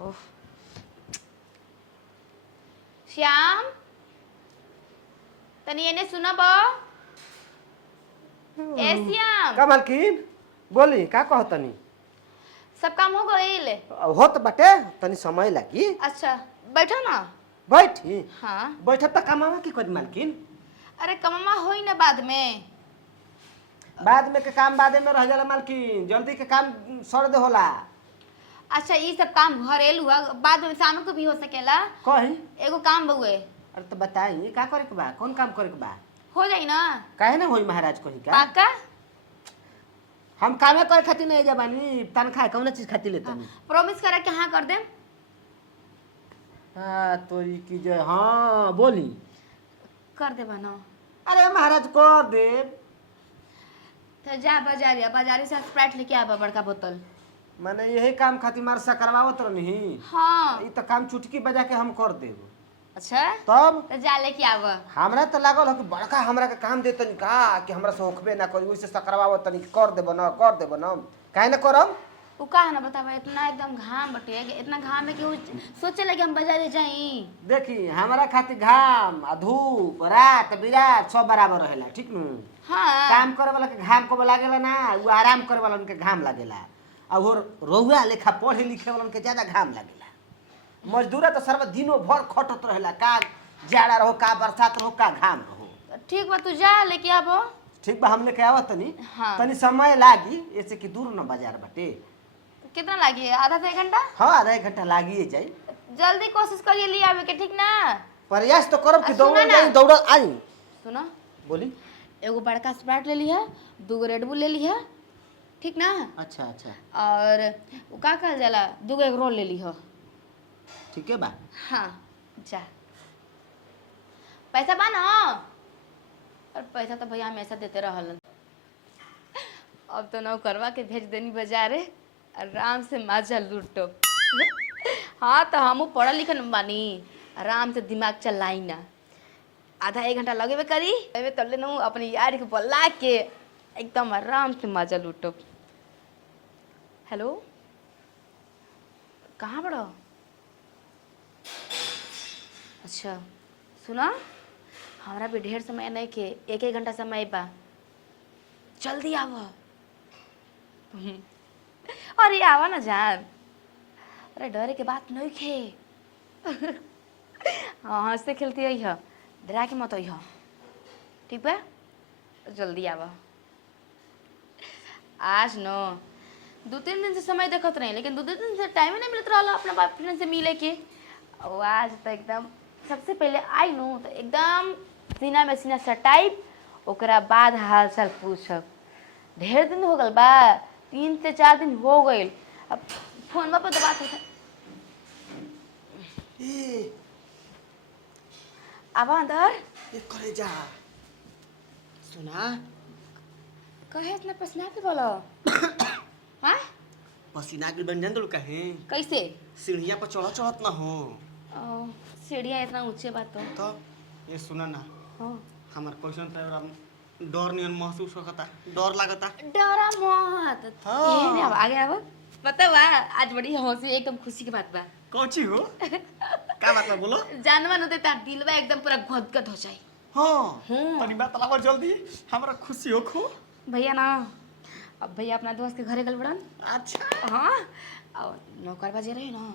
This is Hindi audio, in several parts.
ओह श्याम तनी एने सुना बा ए श्याम का मालकिन बोली का कहतनी सब काम हो गइल। होत बाटे तनी समय लागी। अच्छा बैठो ना। बैठी हाँ बैठब त कामवा की करी मालकिन। अरे कममा होई ना बाद में। बाद में के काम बादे में रह जाला मालकिन, जल्दी के काम सर दे होला। अच्छा ये सब काम घरेलू हुआ बाद में शाम को भी हो सकेला। कही एगो काम बउए अरे तो बताई का करे के बा, कौन काम करे के बा? हो जाई ना। काहे ना होई महाराज कही का। पाका हम कामे करे खातिर नहीं जबानी, तनखा कौन चीज खातिर लेतनी। प्रॉमिस करा के हाँ कर दे। हां तोरी की जय। हां बोली कर दे बनो। अरे महाराज कर दे। तो जा बाजारी से स्प्राइट लेके आवा बड़का बोतल। माने यही काम खातिर मार सा करवावत रहनी। हाँ ई तो काम चुटकी बजा के हम कर देब। अच्छा तब तो जा लेके आवा। हमरा तो लागल हो कि बड़का हमरा के काम देतनी का कि हमरा से होखबे ना करी, ओइसे सकरवावत तनी कर देब ना काहे ना करम। उ का है ना बतावा इतना एकदम घाम बटे इतना घाम है कि उ सोचे लगे हम बाजारे जाई। देखी हमरा खातिर घाम आ धूप रात बिरात सब बराबर रहेला, ठीक नु। हाँ काम करे वाला के घाम को लागेला ना, उ आराम करे वाला के घाम लागेला। आ वो रहुआ लेखा पढ़े लिखे वाला के ज्यादा घाम लागेला। मजदूर तो सर्व दिनों भर खटत रहेला, का जाड़ा रहो का बरसात रहो का घाम रहो। ठीक बा तू जा लेके आबो। ठीक बा हम लेके आवत तनी। हाँ। तनी समय लागी ऐसे कि दूर न बाजार बाटे। कितना लागी आधा से 1 घंटा। हाँ आधा 1 घंटा लागिए जाई। जल्दी कोशिश करिए ले आवे के ठीक ना। प्रयास तो करब कि सुनो दौड़ ना। जाई दौड़ आई। सुनो बोली एगो बड़का स्प्राइट ले लिया 2 रेड बुल ले लिया ठीक ना। अच्छा अच्छा और उ का कहल जाला 2 एग रोल ले लिया। ठीक है बा। हाँ जा पैसा बा ना। और पैसा तो भैया हमेशा देते रहलन। अब तो नौ करवा के भेज देनी बाजारे आराम से मजा लूटो। हाँ तो हमू पढ़ल लिखल बानी आराम से दिमाग चलाई ना। आधा 1 घंटा लगेबे करी एबे तब ले नू अपनी यार के बुला के एकदम आराम से मजा लूटो। हेलो कहाँ बड़ो? अच्छा सुना हमारा भी ढेर समय नहीं के 1 घंटा समय बा जल्दी आवा। अरे आवा ना जान। अरे डरे के बात नहीं खे। हाँ हंसते खेलती आई है डरा के मत आई है ठीक बा जल्दी आवा। आज न 2-3 दिन से समय देखत रही लेकिन 2-3 दिन से टाइम ही नहीं मिलत रहा अपना बाप फ्रेंड से मिले के। और आज तो एकदम सबसे पहले आई नू तो एकदम सीना में सीना सटाइब ओकरा बाद हाल चाल पूछब। ढेर दिन हो गल बा 3 से 4 दिन हो गइल। अब फोन पर तो बात होता अब अंदर ये करे जा सुना कहे इतना पसीना के बोलो। हाँ पसीना के बन जान तो कहे कैसे सीढ़िया पर चढ़त ना हो। सीढ़िया इतना ऊंचे बात तो ये सुना ना हाँ हमार क्वेश्चन पे डर नियन महसूस होता, डर लागता। डरा मत। हाँ। ये नहीं अब आगे अब पता बा आज बड़ी हंसी एकदम खुशी की बात बा। कौची हो का बात बा बोलो। जानवर होते तार दिल बा एकदम पूरा गदगद हो जाए। हाँ हम्म। तनी बात लाओ जल्दी हमरा खुशी हो खो। भैया ना अब भैया अपना दोस्त के घरे गल बड़न। अच्छा हाँ और नौकर बाजे रहे ना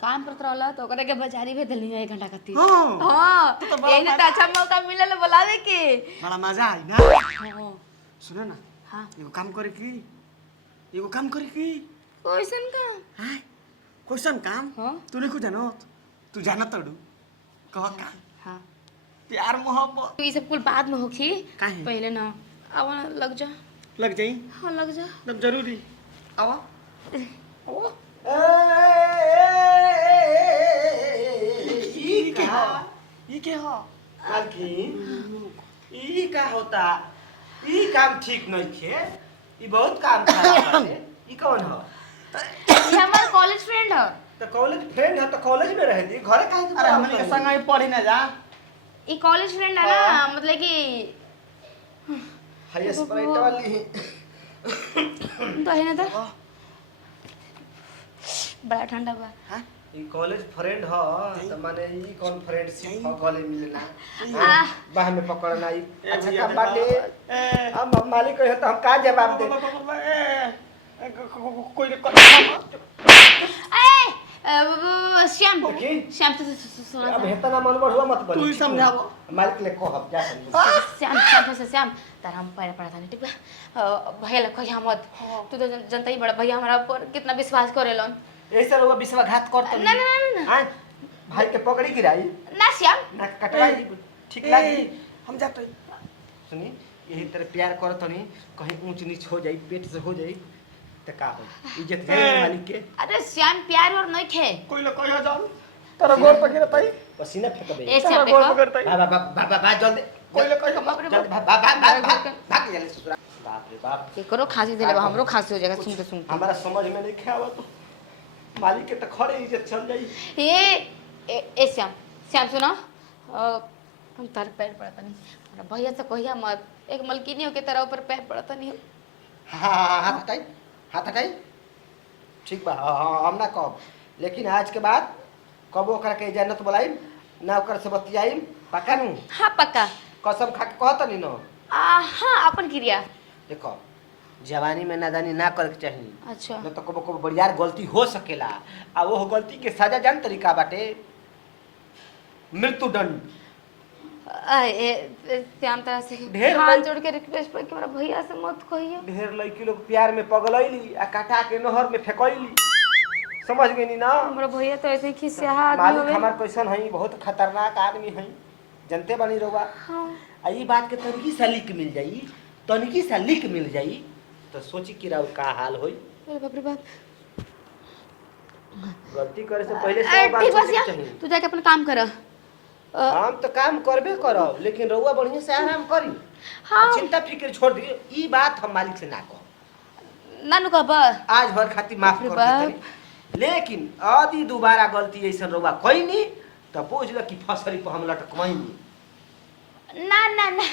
काम करत रहला तो ओकरा के बाजारी भेज देली 1 घंटा खातिर। हाँ। हाँ तो बड़ा यही तो अच्छा मौका मिलल बुलावे के। बड़ा मजा आई ना। हाँ सुना ना हाँ एगो काम करे की कैसन का हां क्वेश्चन काम हाँ तू नहीं जानो तू जाना तड़ू कह का हाँ प्यार मोहब्बत तो ये सब कुल बाद में होखी काहे? पहले ना आवा ना लग जा। लग जाई हाँ लग जा तब जरूरी आवा ओ ई के हो मालकिन ई का होता ई काम ठीक नहीं खे ई बहुत काम खराब है। ई कौन हो? ये हमारा कॉलेज फ्रेंड है। तो कॉलेज फ्रेंड है तो कॉलेज में रहली घरे काहे? अरे हमनी के संग ही पढ़ी ना जा। ये कॉलेज फ्रेंड है ना मतलब कि हाई स्प्राइट वाली तो है ना तो बड़ा ठंडा बा। हां ई कॉलेज फ्रेंड ह त माने ई कौन फ्रेंडशिप ह गले मिलेला आह। बाह में पकड़ना ई अच्छा भैया काम बाटे हम मालिक कहे त हम का जवाब दे कोई श्याम देखी? श्याम सुनो अब हेता ना मन बढ़वा मत बनी तू ही समझावो। मालिक ले कहब जा समझ श्याम श्याम श्याम तारा हम पैर पड़ा था ठीक बा भैया लखो यहाँ मत तू तो जनता ही बड़ा भैया हमारा ऊपर कितना विश्वास करेलन ऐसा लोग विश्वासघात करत ना ना ना ना हां भाई के पकड़ी गिराई ना श्याम ना कटवाई ठीक लागी हम जाते सुनी यही तरह प्यार करत हनी कहीं ऊंच नीच हो जाई पेट से हो जाई त का हो इज्जत जाए मालिक के अरे श्याम प्यार और नहीं खे कोई ना कहिया जान तेरा गोर पकड़ तई पसीना फेंकबे ए श्याम गोर देखो पकड़ तई बा जल्दी कोई ना कहिया बाप रे जल्दी बाप भाग जल्दी ससुरा बाप रे बाप एकरो खांसी देले बा हमरो खांसी हो जाएगा सुनते सुनते हमारा समझ में नहीं खावत मालिक के त खड़े इज्जत चल जाई ए श्याम श्याम सुनो हम तार पैर पड़ता नहीं हमारा भैया से कहिया मत एक मलकिनियों के तरह ऊपर पैर पड़ता नहीं हाथ हटाई ठीक बा हम ना कहब लेकिन आज के बाद कब ओकरा के जन्नत बुलाई ना ओकर से बतियाई पक्का नु हाँ पक्का कसम खा के कहत नी न हाँ अपन क्रिया देखो जवानी में नादानी ना करे के चाहिए अच्छा न तो कबो कबो बड़ियार गलती हो सकेला आ वो गलती के सजा जान तरीका बाटे मृत्युदंड श्याम तरह से ढेर हाथ भाई- जोड़ के रिक्वेस्ट पर कि मेरा भैया से मत कहिए ढेर लड़की लोग प्यार में पगलैली आ काटा के नहर में फेंकैली समझ गई नी ना हमारा भैया तो ऐसे ही खिस्सा आदमी मालिक होवे हमार कैसन है बहुत खतरनाक आदमी है जनते बनी रहुआ हाँ आ ई बात के तनिकी सा लिक मिल जाई तो सोची कि राव का हाल होई अरे बाप रे बाप गलती करे से पहले अरे सब बात ठीक बा सोचे के श्याम चाहिए तू जाके अपन काम कर हम तो काम करबे करब लेकिन रहुआ बढ़िया से आराम करी हाँ चिंता फिक्र छोड़ दी ई बात हम मालिक से ना कह नानू कहब आज भर खातिर माफ अरे कर बाप। देतनी लेकिन यदि दोबारा गलती ऐसा रहुआ कईनी तो बुझ ल कि फसरी पर हम लटकवाईनी ना ना ना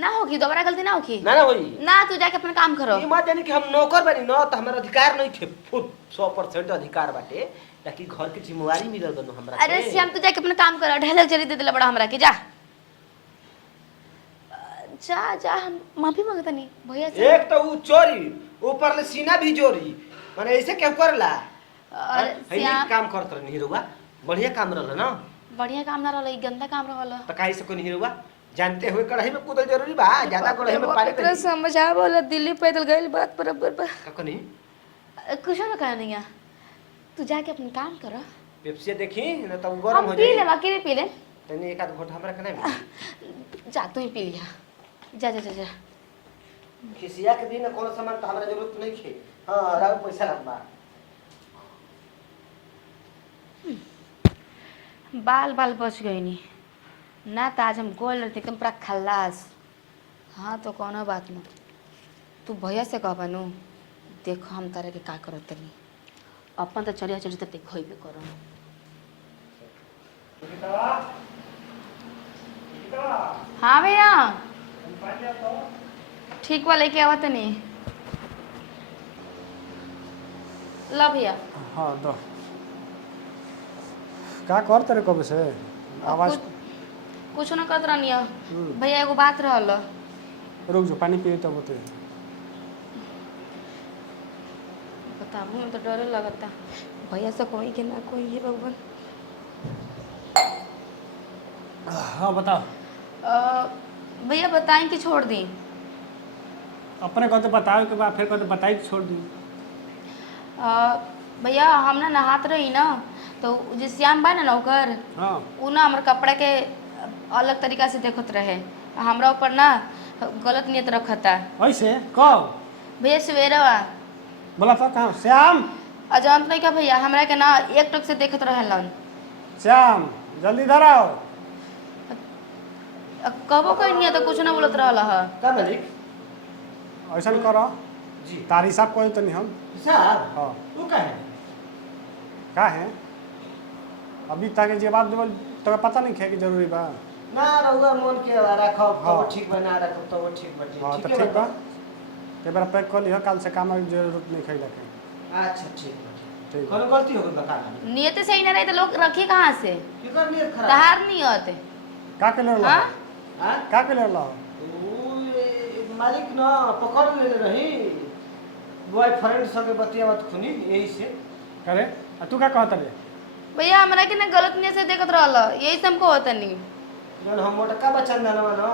ना होगी दोबारा गलती ना होगी ना ना होई ना तू जाके अपन काम करो ई मत जानी कि हम नौकर बनी न तो हमारा अधिकार नहीं थे फुट 100% अधिकार बाटे ताकि घर के जिम्मेवारी मिलल गनो हमरा अरे श्याम तू जाके अपना काम करो ढेलक जरी दे दिला बड़ा हमरा के जा जा जा हम माफी मांगता नहीं भैया से एक तो ऊ चोरी ऊपर ले सीना भी जोरी माने ऐसे क्यों करला अरे है श्याम काम करत रह हीरोवा बढ़िया काम रहल ना बढ़िया काम ना रहल गंदा काम रहल तो काहे से कोई हीरोवा जानते हुए कढ़ाई में कूदल जरूरी बा ज्यादा कढ़ाई में पानी एकरा समझा बोला दिल्ली पैदल गइल बात बराबर बा कनी कुछ ना कहना नहीं तू जाके अपन काम कर पेप्सी देखी न तो गरम हम हो पी जाई ले बाकी पी ले तनी एक आध घोट हमरा के नहीं जा तू ही पी लिया जा जा जा जा खिसिया के दिन कोनो सामान तो हमरा जरूरत नहीं खे हां राव पैसा लगबा बाल बाल बच गई नी ना तो आज हम गोल रहते एकदम पूरा खल्लास हाँ तो कोनो बात ना तू भैया से कह बनू देखो हम तारे के का करत तनी अपन तो चलिया चली तो देखो ही करो हाँ भैया ठीक बा लेके आवा तनी ला भैया हाँ दो का करते रे कब से आवाज कुछ ना करत रहनी भैया एगो बात रहल रुक जो पानी पिए तब होते बताबू में तो डर लगता भैया से कोई के ना कोई है भगवान हाँ बताओ भैया बताएं कि छोड़ दी अपने कहते बताओ के बाद फिर कहते बताई कि छोड़ दी भैया हम ना नहात रही ना तो जो श्याम बा ना नौकर हाँ उ ना हमारे कपड़े के अलग तरीका से देखत रहे हमरा ऊपर ना गलत नियत रखता ऐसे कब भैया सवेरे बा बोला तो कहाँ श्याम अजंत नहीं का भैया हमरा के ना एक टक से देखत रहलन श्याम जल्दी इधर आओ कबो कोई नहीं तो कुछ ना बोलत रहल ह का मालिक ऐसा करो जी तारी साहब कहो तो नहीं हम साहब हाँ तू का है का है अभी तक जवाब देवल तो पता नहीं खे कि जरूरी बा ना रहुआ मन के रखो हाँ। तो ठीक बना रखो तो वो ठीक बटे हाँ तो है ठीक बा बता? एक बार पैक कर लियो कल से काम की जरूरत नहीं खाई लगे अच्छा ठीक बा ठीक कोनो गलती हो गई बता ना नियत सही ना रही तो लोग रखी कहाँ से? की कर नियत खराब तहार नियत। का के ले हाँ? हां का के ले मालिक ना पकड़ लेले रही बॉयफ्रेंड संगे बतियावत खुनी यही से करे तू का कहत रे भैया हमरा के ना गलत नियत से देखत रहल, यही से हमको होता नहीं। जन हम मोटका बच्चा ननवा न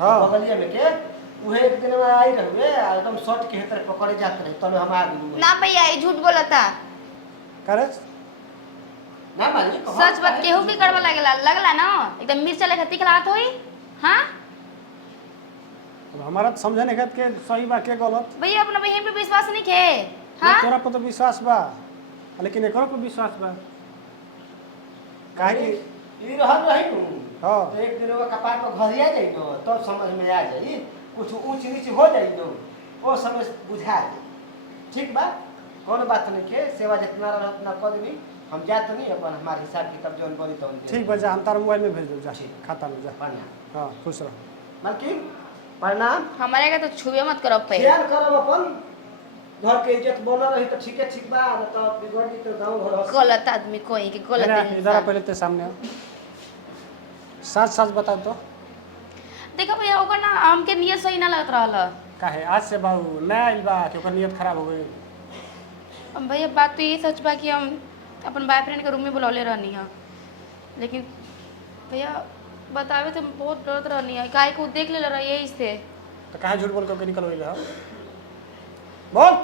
हाँ। बगलिया में के उहे एक दिन में आई रहुए एकदम शॉर्ट के हेतर पकड़े जात रहे तब हम आ गए ना भैया ये झूठ बोलता। करे ना मालिक सच बात केहू के कड़वा लगला लगला ना एकदम मिर्चा लेखा तिखलात होई। हाँ अब हमारा तो समझे नहीं के सही बा के गलत भैया अपना बहन पे विश्वास नहीं खे। हाँ तोरा पर तो विश्वास बा लेकिन एकरो पर विश्वास बा काहे कि ई रहल रही नु हाँ। तो एक दिन वो कपार पर घरिया जाई न तब समझ में आ जाई कुछ ऊंच नीच हो जाई न ओ समझ बुझा जाई ठीक बा कोनो बात नहीं के सेवा जितना रहत ना कर दी हम जात नहीं अपन हमारे हिसाब किताब जोन बनी तो ठीक बा जा हम तार मोबाइल में भेज दो जा ठीक। खाता में जा प्रणाम हाँ खुश रहो मालकिन प्रणाम हमारे का तो छुबे मत करो पे। ख्याल करब अपन घर के इज्जत बनल रही तो ठीक बा न तो बिगड़ जी तो गांव घर हंस गलत आदमी कोई के गलत इधर आ इंसान। पहले ते सामने आओ सच सच बताओ तो देखो भैया ओकर ना हमके नियत सही ना लगत रहल। काहे आज से बाबू नया आइल बा कि ओकर नियत खराब हो गई अब भैया बात तो ये सच बा कि हम अपन बॉयफ्रेंड के रूम में बुलौले रहनी है, लेकिन भैया बतावे तो बहुत डरत रहनी है काहे को देख ले रहा यही से। तो काहे झूठ बोल के निकल गइल हो बोल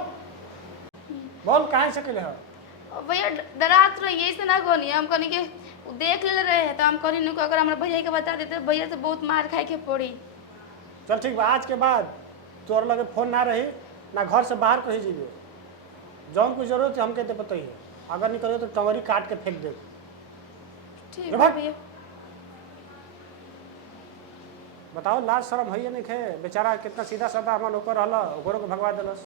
बोल काहे से कइले हो अब भैया डरात रही यही से ना कहनी हम कहनी के उ देख ले रहे तो हम कहनी नु अगर हमरा भैया के बता देते भैया से बहुत मार खाए के पड़ी। चल ठीक बा आज के बाद तोर लगे फोन ना रही ना घर से बाहर कहीं जीबे जौन कुछ जरूरत है हमके ते बताइए अगर नहीं करियो तो टंगरी काट के फेंक दे ठीक रे है भाग। भैया। बताओ लाज शर्म है नहीं खे बेचारा कितना सीधा साधा हमार नौकर रहला ओकरो के भगवा देलस